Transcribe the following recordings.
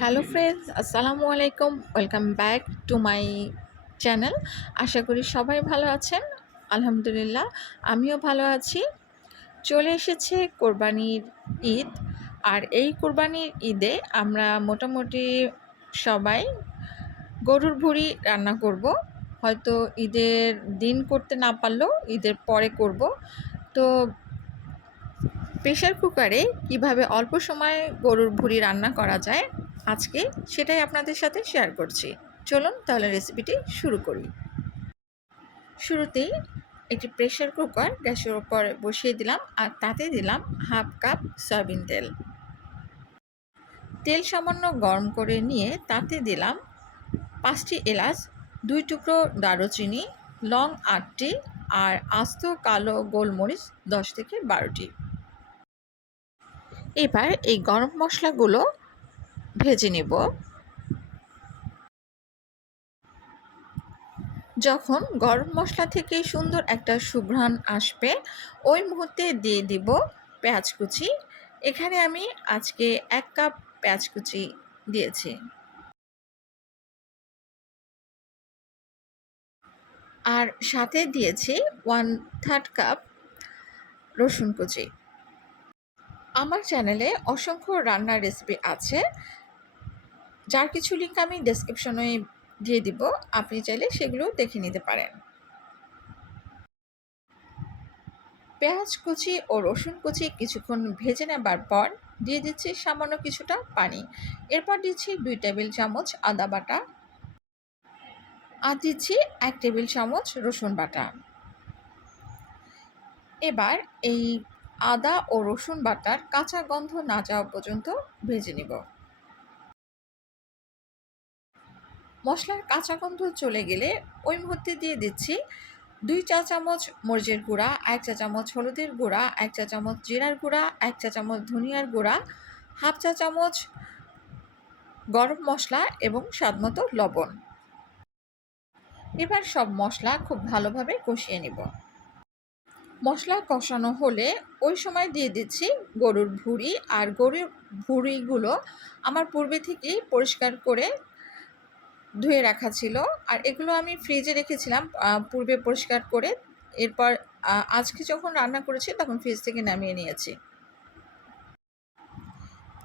Hello friends, আসসালামু আলাইকুম। Welcome back to my channel. আশা করি সবাই ভালো আছেন। আলহামদুলিল্লাহ, আমিও ভালো আছি। চলে এসেছে কোরবানির ঈদ। আর এই কোরবানির ঈদে আমরা মোটামুটি সবাই গরুর ভুড়ি রান্না করব। হয়তো ঈদের দিন করতে না পারলেও ঈদের পরে করব। তো প্রেশার কুকারে কীভাবে অল্প সময়ে গরুর ভুড়ি রান্না করা যায় আজকে সেটাই আপনাদের সাথে শেয়ার করছি। চলুন তাহলে রেসিপিটি শুরু করি। শুরুতেই একটি প্রেশার কুকার গ্যাসের ওপর বসিয়ে দিলাম আর তাতে দিলাম হাফ কাপ সয়াবিন তেল। তেল সামান্য গরম করে নিয়ে তাতে দিলাম পাঁচটি এলাচ, দুই টুকরো দারুচিনি, লং আটটি আর আস্ত কালো গোলমরিচ দশ থেকে বারোটি। এবার এই গরম মশলাগুলো ভেজে নেব। যখন গরম মশলা থেকে সুন্দর একটা সুঘ্রাণ আসবে, ওই মুহূর্তে দিয়ে দিব পেঁয়াজ কুচি। এখানে আমি আজকে এক কাপ পেঁয়াজ কুচি দিয়েছি। আর সাথে দিয়েছি ওয়ান থার্ড কাপ রসুন কুচি। আমার চ্যানেলে অসংখ্য রান্নার রেসিপি আছে যার কিছু লিঙ্ক আমি ডেসক্রিপশনে দিয়ে দিব, আপনি চাইলে সেগুলো দেখে নিতে পারেন। পেঁয়াজ কুচি ও রসুন কুচি কিছুক্ষণ ভেজে নেবার পর দিয়ে দিচ্ছি সামান্য কিছুটা পানি। এরপর দিচ্ছি দুই টেবিল চামচ আদা বাটা। আর দিচ্ছি এক টেবিল চামচ রসুন বাটা। এবার এই আদা ও রসুন বাটার কাঁচা গন্ধ না যাওয়া পর্যন্ত ভেজে নিব। মশলার কাঁচা গন্ধ চলে গেলে ওই মুহূর্তে দিয়ে দিচ্ছি দুই চা চামচ মরিচের গুঁড়া, এক চা চামচ হলুদের গুঁড়া, এক চা চামচ জিরার গুঁড়া, এক চা চামচ ধনিয়ার গুঁড়া, হাফ চা চামচ গরম মশলা এবং স্বাদমতো লবণ। এবার সব মশলা খুব ভালোভাবে কষিয়ে নেব। মশলা কষানো হলে ওই সময় দিয়ে দিচ্ছি গরুর ভুড়ি, আর গরুর ভুড়িগুলো আমার পূর্বে থেকেই পরিষ্কার করে ধুয়ে রাখা ছিল। আর এগুলো আমি ফ্রিজে রেখেছিলাম পূর্বে পরিষ্কার করে। এরপর আজকে যখন রান্না করেছি তখন ফ্রিজ থেকে নামিয়ে নিয়েছি।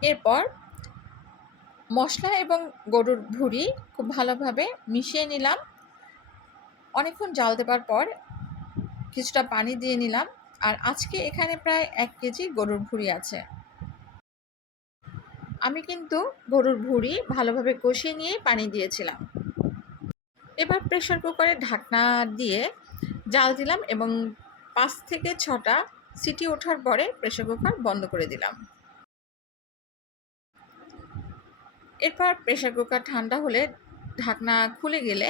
এরপর মশলা এবং গরুর ভুড়ি খুব ভালোভাবে মিশিয়ে নিলাম। অনেকক্ষণ জাল দেবার পর কিছুটা পানি দিয়ে নিলাম। আর আজকে এখানে প্রায় এক কেজি গরুর ভুড়ি আছে। আমি কিন্তু গরুর ভুড়ি ভালোভাবে কষিয়ে নিয়ে পানি দিয়েছিলাম। এবার প্রেশার কুকারে ঢাকনা দিয়ে জাল দিলাম এবং পাঁচ থেকে ছটা সিটি ওঠার পরে প্রেশার কুকার বন্ধ করে দিলাম। এরপর প্রেশার কুকার ঠান্ডা হলে ঢাকনা খুলে গেলে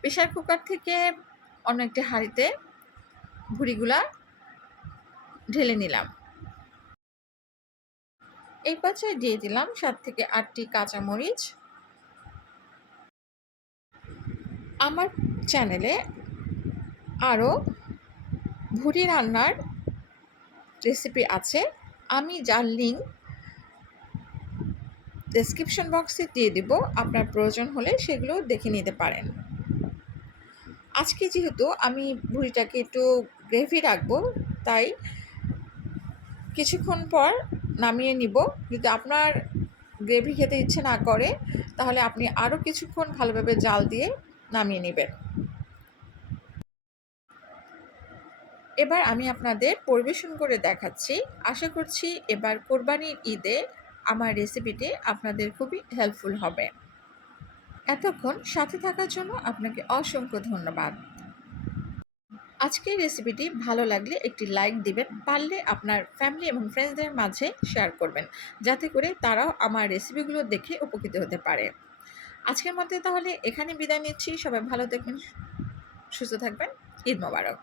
প্রেশার কুকার থেকে অন্য একটি হাঁড়িতে ভুড়িগুলা ঢেলে নিলাম। এই পর্যায়ে দিয়ে দিলাম সাত থেকে আটটি কাঁচামরিচ। আমার চ্যানেলে আরও ভুড়ি রান্নার রেসিপি আছে, আমি যার লিঙ্ক ডেসক্রিপশন বক্সে দিয়ে দিব, আপনার প্রয়োজন হলে সেগুলো দেখে নিতে পারেন। আজকে যেহেতু আমি ভুড়িটাকে একটু গ্রেভি রাখব, তাই কিছুক্ষণ পর নামিয়ে নিব। যদি আপনার গ্রেভি খেতে ইচ্ছে না করে, তাহলে আপনি আরও কিছুক্ষণ ভালোভাবে জাল দিয়ে নামিয়ে নেবেন। এবার আমি আপনাদের পরিবেশন করে দেখাচ্ছি। আশা করছি এবার কোরবানির ঈদে আমার রেসিপিটি আপনাদের খুবই হেল্পফুল হবে। এতক্ষণ সাথে থাকার জন্য আপনাকে অসংখ্য ধন্যবাদ। আজকের রেসিপিটি ভালো লাগলে একটি লাইক দিবেন, পারলে আপনার ফ্যামিলি এবং ফ্রেন্ডসদের মাঝে শেয়ার করবেন, যাতে করে তারাও আমার রেসিপিগুলো দেখে উপকৃত হতে পারে। আজকের মধ্যে তাহলে এখানে বিদায় নিচ্ছি, সবাই ভালো থাকবেন, সুস্থ থাকবেন, ঈদ মোবারক।